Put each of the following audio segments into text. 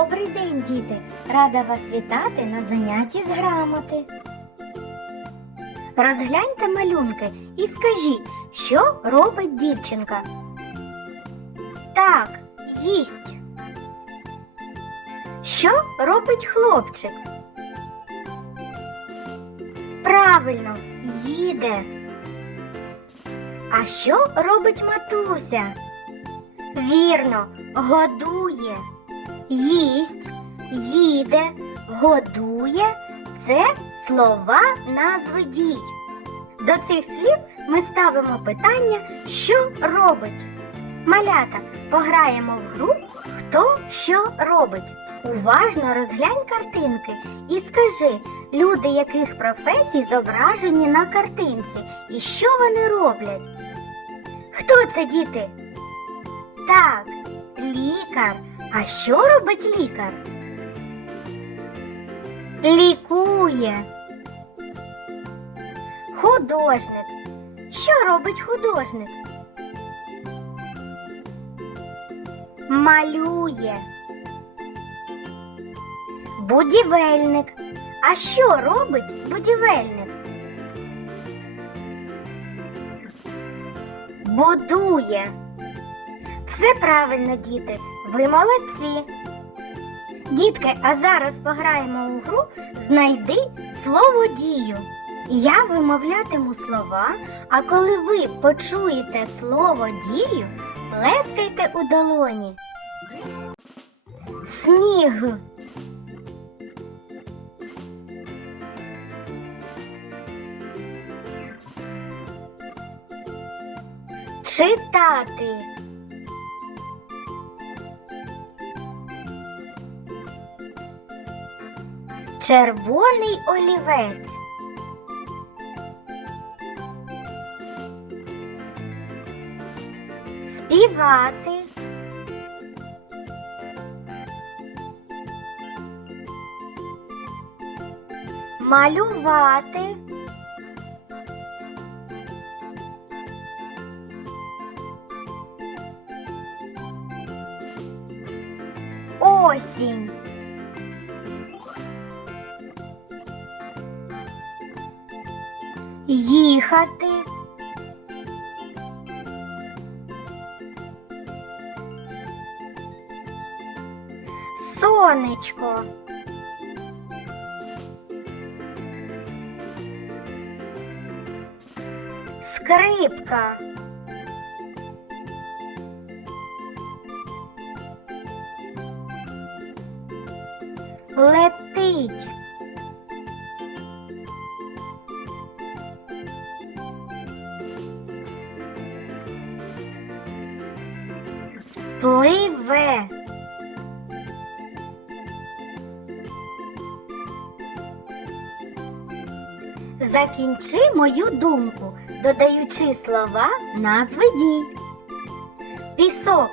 Добрий день, діти! Рада вас вітати на занятті з грамоти. Розгляньте малюнки і скажіть, що робить дівчинка. Так, їсть. Що робить хлопчик? Правильно, їде. А що робить матуся? Вірно, годує. Їсть, їде, годує це слова назви дій. До цих слів ми ставимо питання, що робить. Малята, пограємо в гру Хто що робить. Уважно розглянь картинки і скажи, люди яких професій зображені на картинці і що вони роблять. Хто це діти? Так, лікар. А що робить лікар? Лікує. Художник. Що робить художник? Малює. Будівельник. А що робить будівельник? Будує. Все правильно, діти. Ви молодці. Дітки, а зараз пограємо у гру Знайди слово дію. Я вимовлятиму слова, а коли ви почуєте слово дію, плескайте у долоні. Сніг. Читати. Червоний олівець. Співати. Малювати. Осінь. Їхати. Сонечко. Скрипка. Летить. Пливе. Закінчи мою думку, додаючи слова назви дій. Пісок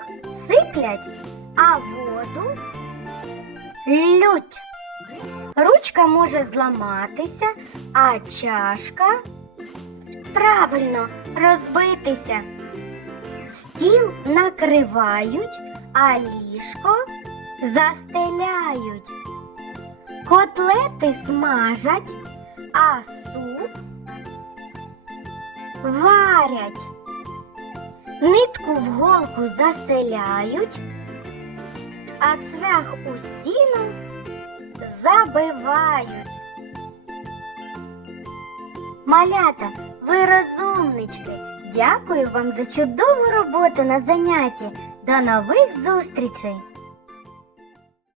сиплять, а воду лють. Ручка може зламатися, а чашка правильно розбитися. Стіл накривають, а ліжко застеляють. Котлети смажать, а суп варять. Нитку в голку заселяють, а цвях у стіну забивають. Малята, ви розумнички. Дякую вам за чудову роботу на занятті. До нових зустрічей!